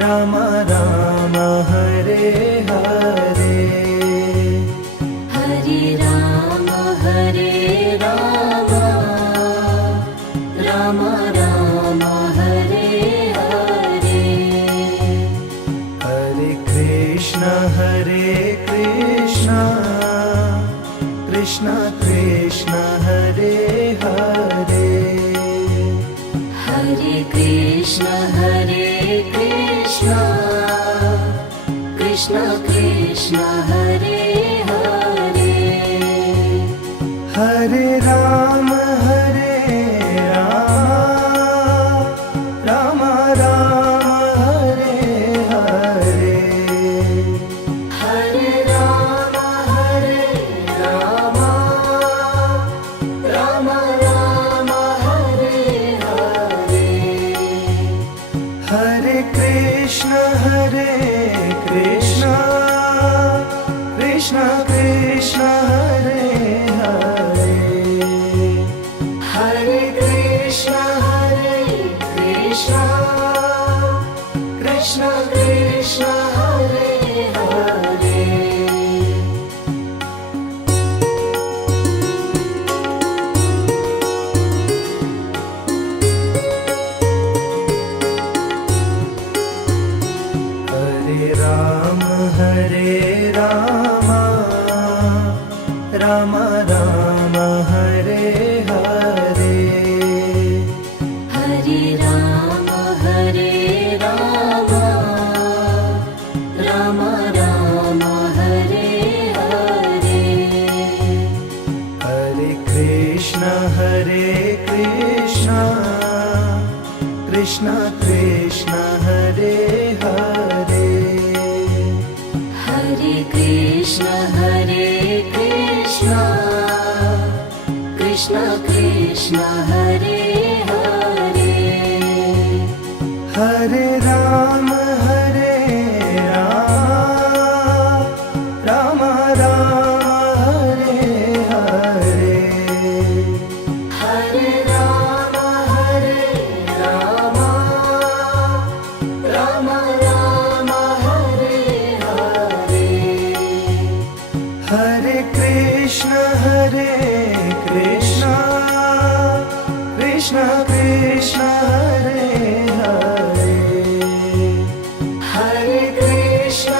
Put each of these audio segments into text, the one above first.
Ram Ram Hare Hare, Hare Ram Ram Ram Hare Hare. Hare Krishna Krishna Krishna Hare Hare, Hare Krishna Krishna Krishna Hare Hare. Hare Ram Ram Ram Hare Hare, Hare Ram Ram Ram Hare Hare. Hare Krishna Krishna Krishna Hare Hare, Hare Krishna Krishna Krishna Hare Hare. Hare Ram Ram Ram Hare Hare, Hare Ram Ram Ram Hare Hare. Hare Krishna Krishna Krishna Hare Hare, Hare Krishna Krishna Krishna Hare Hare. Hare Ram Ram Ram Hare Hare, Hare Ram Ram Ram Hare Hare. Hare Krishna Krishna Krishna Hare Hare, Hare Krishna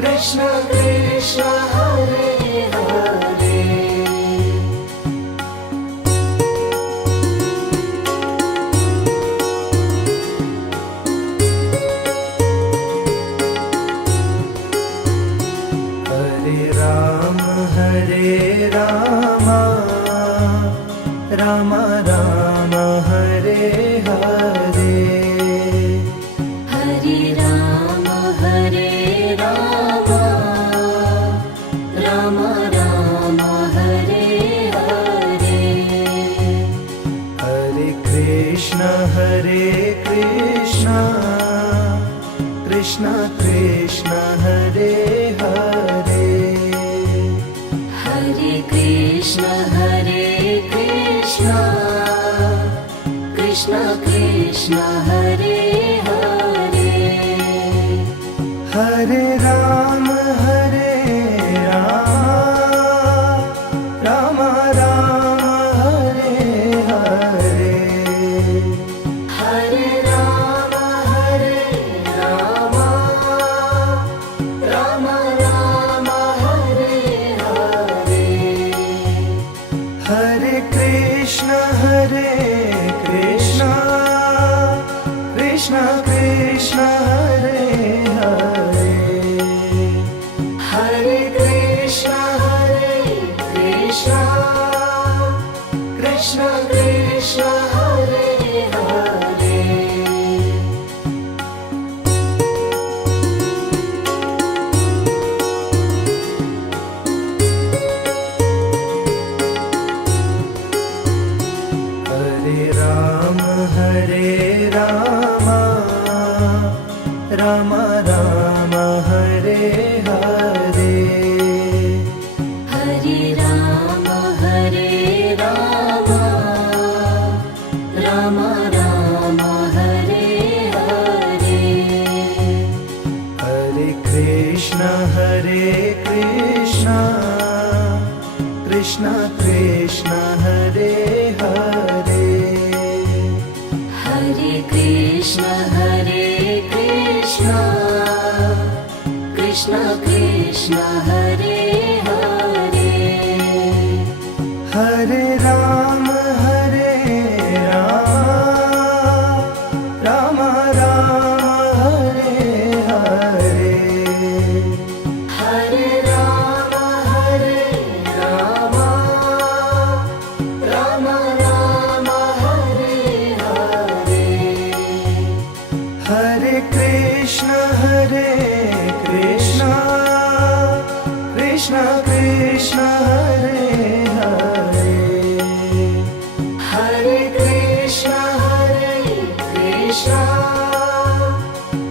Krishna Krishna Hare Hare. Hare Ram Ram Ram Hare Hare, Hare Ram Ram Ram Hare Hare. Hare Krishna Krishna Krishna Hare Hare, Hare Krishna Krishna Krishna Hare Hare. Hare Ram Ram Ram Hare Hare, Hare Ram Ram Ram Hare Hare. Hare Krishna Krishna Krishna Hare Hare, Hare Krishna Krishna Krishna Hare Hare. Hare Ram Ram Ram Hare Hare, Hare Ram Ram Ram Ram Hare Hare Hare Krishna Krishna Krishna Hare Hare Hare Krishna Krishna Krishna Hare Hare Hare Ram Ram Ram Hare Hare Hare Ram Ram Ram Hare Hare Hare Krishna Krishna Krishna Hare Hare Hare Krishna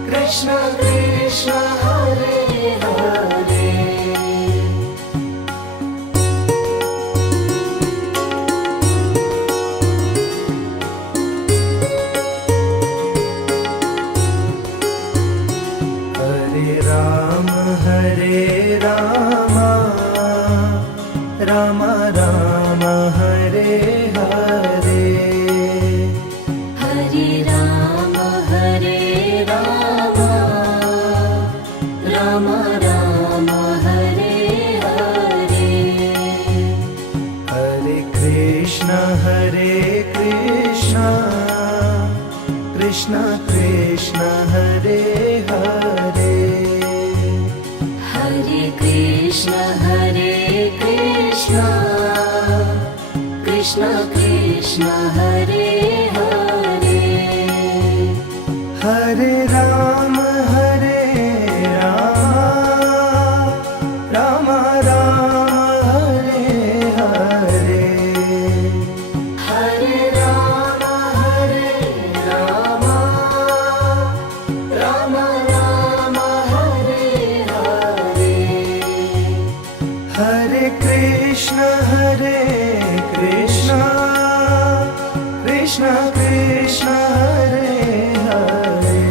Krishna Krishna Hare Hare Hare Ram Ram Ram Hare Hare Hare Ram Ram Ram Hare Hare Hare Krishna Krishna Krishna Hare Hare Hare Krishna Krishna Krishna Hare Hare Hare Ram Ram Ram Hare Hare Hare Ram Ram Ram Hare Hare Hare Krishna Krishna Krishna Hare Hare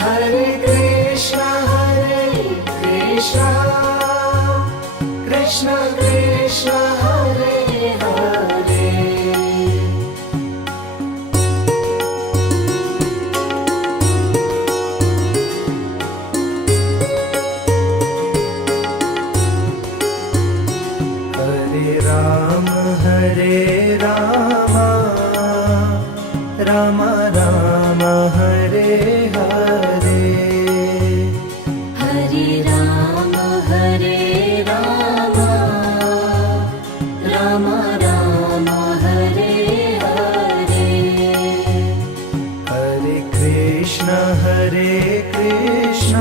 Hare Krishna Krishna Krishna Hare Hare Hare Ram Ram Ram Hare Hare Hare Ram Ram Ram Hare Hare Hare Krishna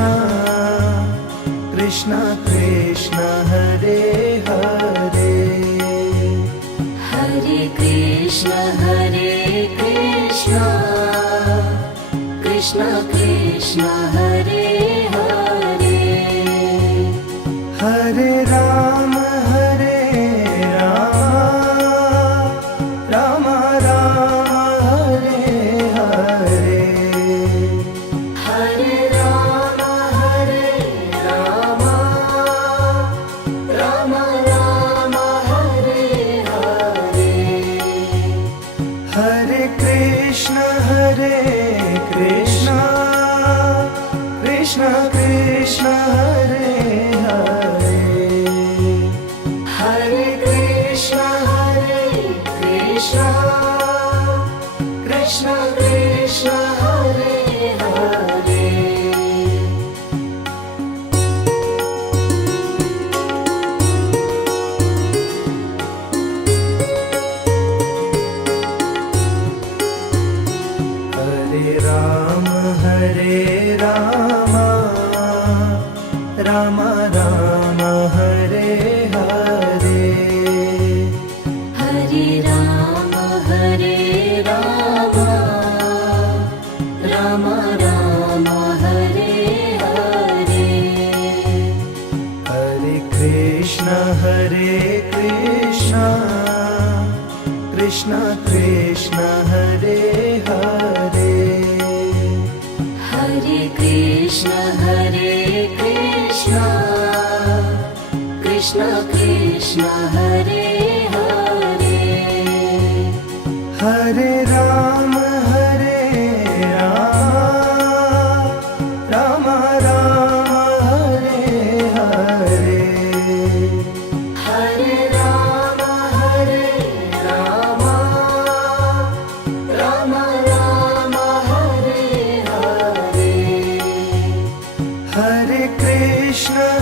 Krishna Krishna Hare Hare Hare Krishna Krishna Krishna Hare Hare Hare Ram Ram Ram Hare Hare Hare Ram Ram Ram Hare Hare Hare Krishna Krishna Krishna Hare Hare Hare Krishna Krishna Krishna Hare Hare Hare Ram Ram Ram Hare Hare Hare Ram Ram Ram Hare Hare Hare Krishna Krishna Krishna Hare Hare Hare Krishna Krishna Krishna Hare Hare Hare Ram Ram Ram Hare Hare Hare Ram Ram Ram Hare Hare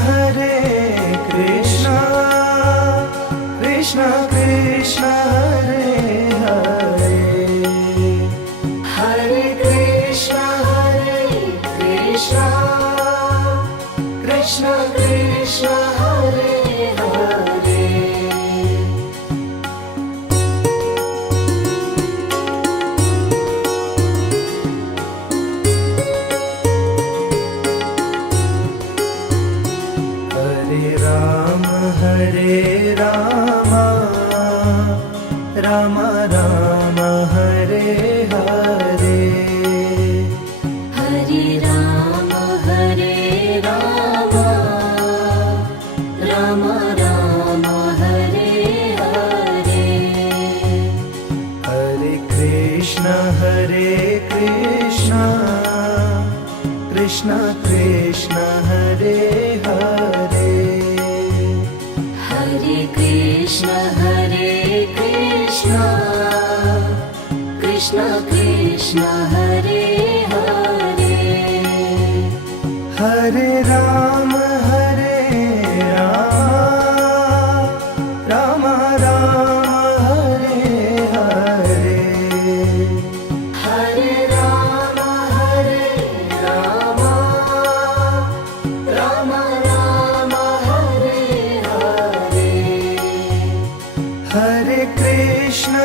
Hare Krishna Krishna Krishna Hare Hare Hare Krishna Krishna Krishna Hare Hare Hare Ram Ram Ram Hare Hare Hare Ram Ram Ram Hare Hare Hare Krishna Krishna Krishna Hare Hare Hare Krishna Krishna Krishna Hare Hare Hare Ram Ram Ram Hare Hare Hare Ram Ram Ram Hare Hare Hare Krishna